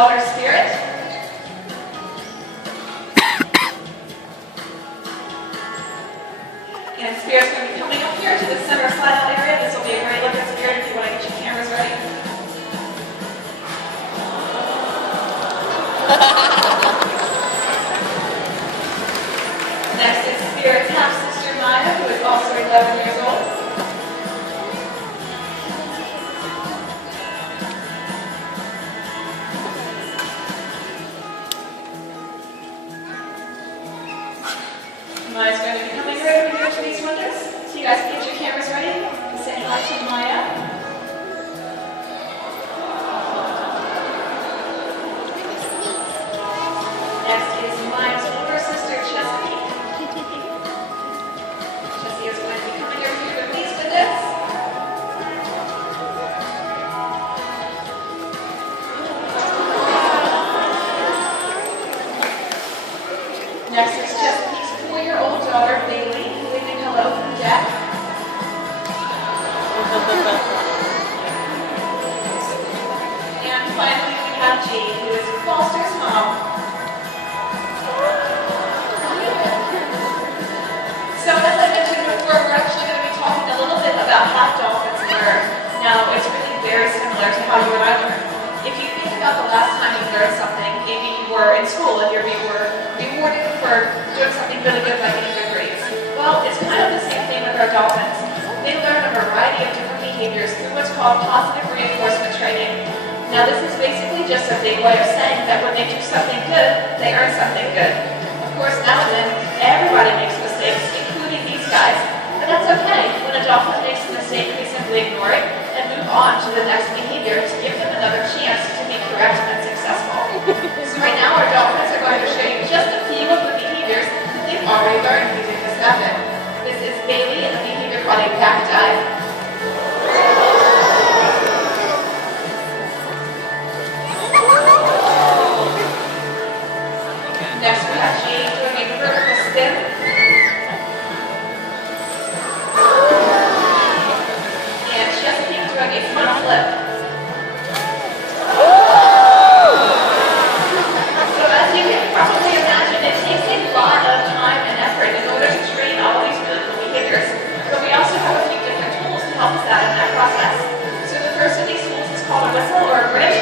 daughter Spirit. And Spirit's going to be coming up here to the center slide-out area. This will be a great look at Spirit if you want to get your cameras ready. Next is Spirit's half-sister Maya, who is also 11 years old. Maya's going to be coming right over here to these windows. So you guys can get your cameras ready. Say hi to Maya. Next is Maya's older sister, Chesapeake. Jessie is going to be coming over here to these windows. Next is Chesapeake's 4-year-old daughter, Bailey, waving hello from Jack. And finally, we have Jade, who is Foster's mom. So as I mentioned before, we're actually going to be talking a little bit about how dolphins learn. Now, it's really very similar to how you and I learn. If you think about the last time you learned something, maybe you were in school and you were rewarded for doing something really good by getting good grades. Well, it's kind of the same thing with our dolphins. They learn a variety of different behaviors through what's called positive reinforcement training. Now, this is basically just a big way of saying that when they do something good, they earn something good. Of course, now and then, everybody makes mistakes, including these guys. But that's okay. When a dolphin makes a mistake, we simply ignore it and move on to the next behavior to give them another chance to be correct and successful. So right now, our dolphins are going to show you just a few of the behaviors that they've already learned using this method. This is Bailey and a behavior called a back dive. Next, we have Jade doing a vertical spin. And Chesapeake doing a front flip. So as you can probably imagine, it takes a lot of time and effort in order to train all these really cool behaviors. But we also have a few different tools to help us out in that process. So the first of these tools is called a whistle or a bridge.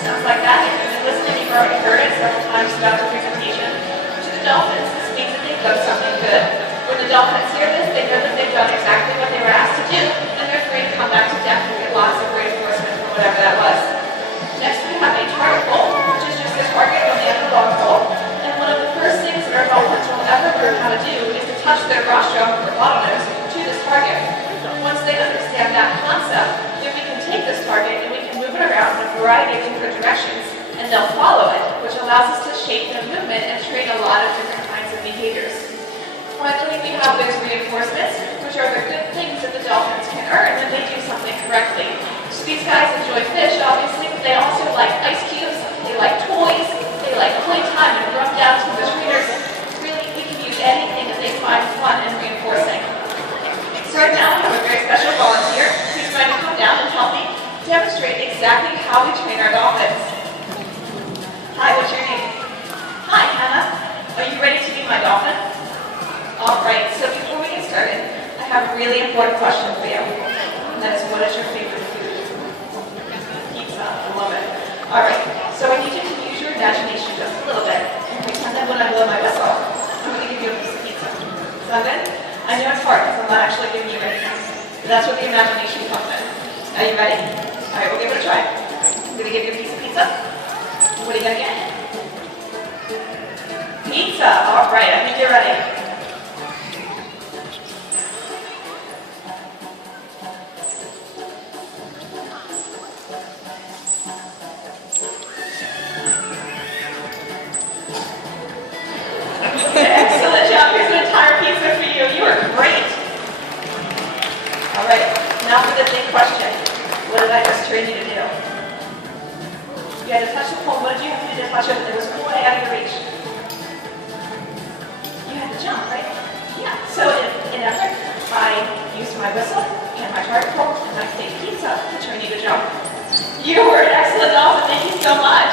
Sounds like that. If you've been listening, you've already heard it several times throughout the presentation. To the dolphins, this means that they've done something good. When the dolphins hear this, they know that they've done exactly what they were asked to do, and they're free to come back to deck and get lots of reinforcement for whatever that was. Next, we have a target pull, which is just a target on the end of the long pole. And one of the first things that our dolphins will ever learn how to do is to touch their rostrum or bottlenose to this target. Once they understand that concept, then we can take this target and we can move it around in a variety of different directions, and they'll follow it, which allows us to shape their movement and train a lot of different kinds of behaviors. Finally, we have those reinforcements, which are the good things that the dolphins can earn when they do something correctly. So these guys enjoy fish, obviously, but they also like ice cubes, they like toys, they like playtime and rub downs from the trainers. Really, we can use anything that they find fun and reinforcing. So right now, we have a very special volunteer who's going to come down and help me demonstrate exactly how we train our dolphins. Hi, what's your name? Hi, Hannah. Are you ready to be my dolphin? All right, so before we get started, I have a really important question for you. And that is, what is your favorite food? Pizza. I love it. All right, so I need you to use your imagination just a little bit and pretend that when I blow my whistle, I'm going to give you a piece of pizza. Sound good? I know it's hard because I'm not actually giving you anything. But that's what the imagination comes in. Are you ready? All right, we'll give it a try. I'm going to give you a piece of pizza. What are you going to get? Pizza. All right, I think you're ready. Excellent job. Here's an entire pizza for you. You are great. All right, now for the big question. What did I just train you to do? You had to touch the pole. What did you have to do to touch it? It was way out of your reach. You had to jump, right? Yeah. So in effort, I used my whistle and my target pole and my fake pizza to train you to jump. You were an excellent dolphin. Thank you so much.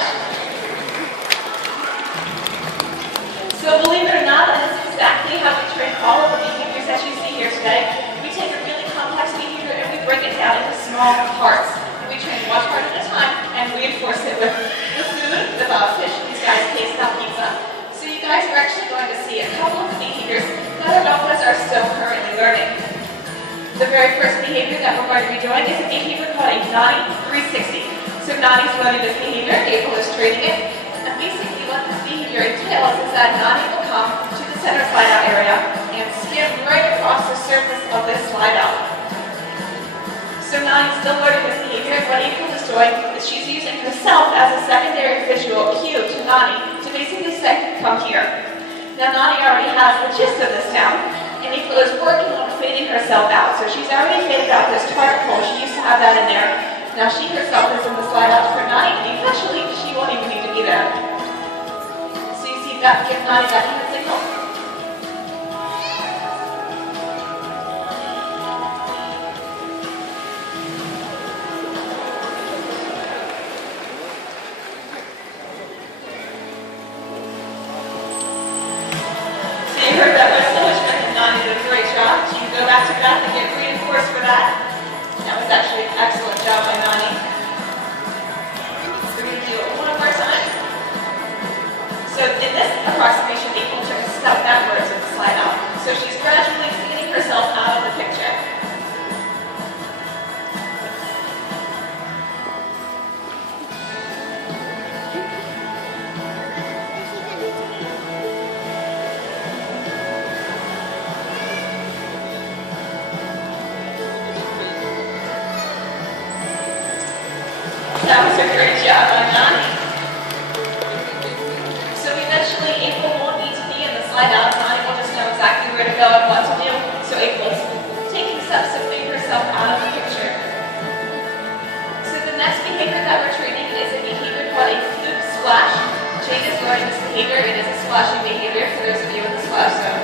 learning this behavior, April is training it, and basically what this behavior entails is that Nani will come to the center slide out area and skim right across the surface of this slide out. So Nani's still learning this behavior, and what April is doing is she's using herself as a secondary visual cue to Nani to basically say, come here. Now Nani already has the gist of this down, and April is working on fading herself out. So she's already faded out this target pole. She used to have that in there. Now she herself is in the slide out for Nani, and eventually she won't even need to be there. So you see that, give Nani that hand signal. So you heard that establishment, and Nani did a great job. She can go back to that and get reinforced for that. That was actually an excellent job by Nani. We're going to do it one more time. So in this approximation, April took a step backwards in the slide out. So she's gradually fading herself out of the picture. That was a great job by Nani. So eventually April won't need to be in the slide out. Nani will just know exactly where to go and what to do. So April's taking steps to fade herself out of the picture. So the next behavior that we're training is a behavior called a fluke splash. Jade is learning this behavior. It is a splashing behavior for those of you in the splash zone.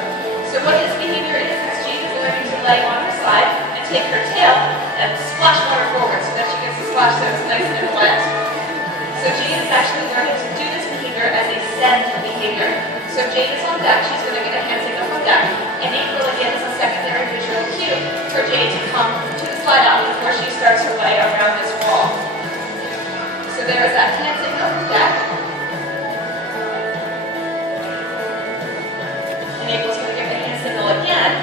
So what this behavior is Jade is learning to lay on her side and take her tail and splash water forward so that she gets the splash so it's nice and wet. So Jade is actually learning to do this behavior as a send behavior. So Jade is on deck, she's going to get a hand signal from deck, and April again is a secondary visual cue for Jade to come to the slide out before she starts her way around this wall. So there is that hand signal from deck. And April's going to give the hand signal again.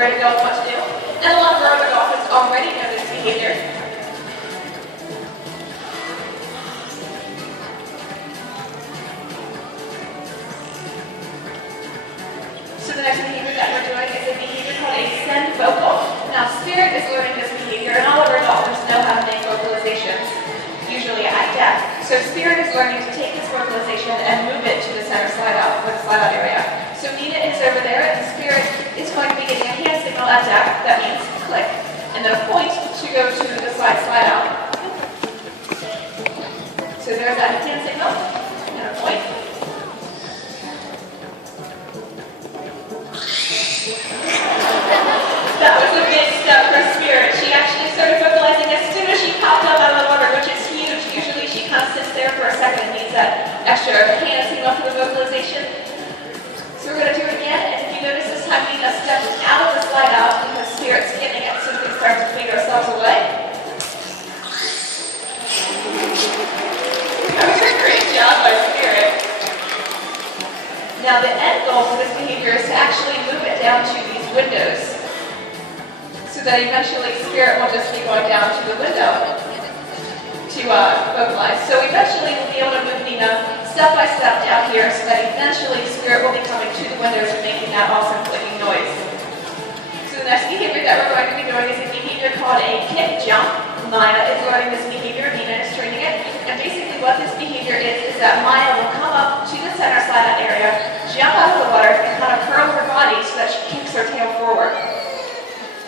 Where to go and what to do. And a lot of our other dolphins already know this behavior. So the next behavior that we're doing is a behavior called a send vocal. Now Spirit is learning this behavior, and all of our dolphins know how to make vocalizations, usually at depth. So Spirit is learning to take this vocalization and move it to the center slide out, or the slide out area. So Nina is over there, and Spirit is going to be getting a hand signal at deck. That means click, and then a point to go to the slide out. So there's that hand signal, and a point. That was a big step for Spirit. She actually started vocalizing as soon as she popped up out of the water, which is huge. Usually she kind of sits there for a second and needs that extra hand signal for the vocalization. So we're going to do it again, and if you notice this time Nina steps out of the slide out because Spirit's getting it so we can start to fade ourselves away. That was a great job by Spirit. Now the end goal for this behavior is to actually move it down to these windows so that eventually Spirit will just be going down to the window to vocalize. So eventually we'll be able to move Nina step by step down here so that eventually Spirit will be coming to the windows and making that awesome clicking noise. So the next behavior that we're going to be doing is a behavior called a kick jump. Maya is learning this behavior, Nina is training it, and basically what this behavior is that Maya will come up to the center slide out area, jump out of the water, and kind of curl her body so that she kicks her tail forward.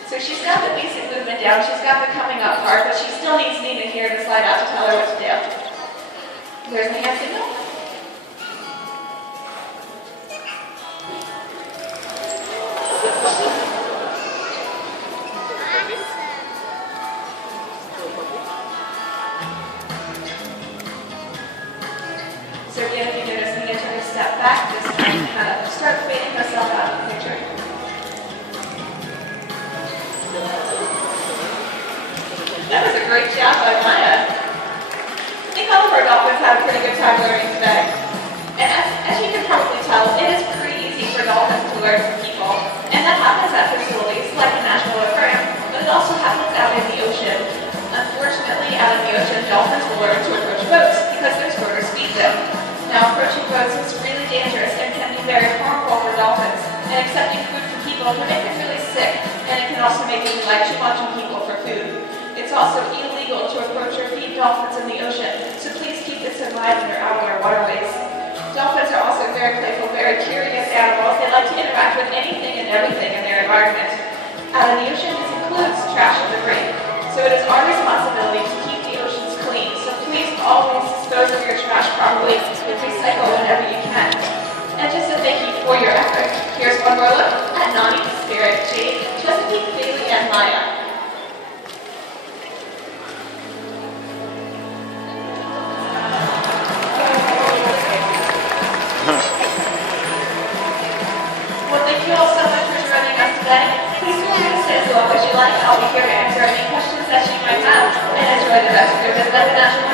So she's got the basic movement down, she's got the coming up part, but she still needs Nina here in the slide out to tell her what to do. There's the hand signal. great job by Maya. I think all of our dolphins had a pretty good time learning today. And as you can probably tell, it is pretty easy for dolphins to learn from people. And that happens at facilities like the National Aquarium, but it also happens out in the ocean. Unfortunately, out in the ocean, dolphins will learn to approach boats because their swimmers feed them. Now, approaching boats is really dangerous and can be very harmful for dolphins. And accepting food from people can make them really sick, and it can also make them like watching people for food. It's also illegal to approach or feed dolphins in the ocean, so please keep this in mind when you're out on our waterways. Dolphins are also very playful, very curious animals. They like to interact with anything and everything in their environment. Out in the ocean, this includes trash and debris. So it is our responsibility to keep the oceans clean. So please always dispose of your trash properly and recycle whenever you can. And just a thank you for your effort. Here's one more look at Nani, Spirit, Jade, Chesapeake, Bailey, and Maya. Well, thank you all so much for joining us today. Please feel free to stay as long as you like. I'll be here to answer any questions that you might have. And enjoy the rest of your visit at the National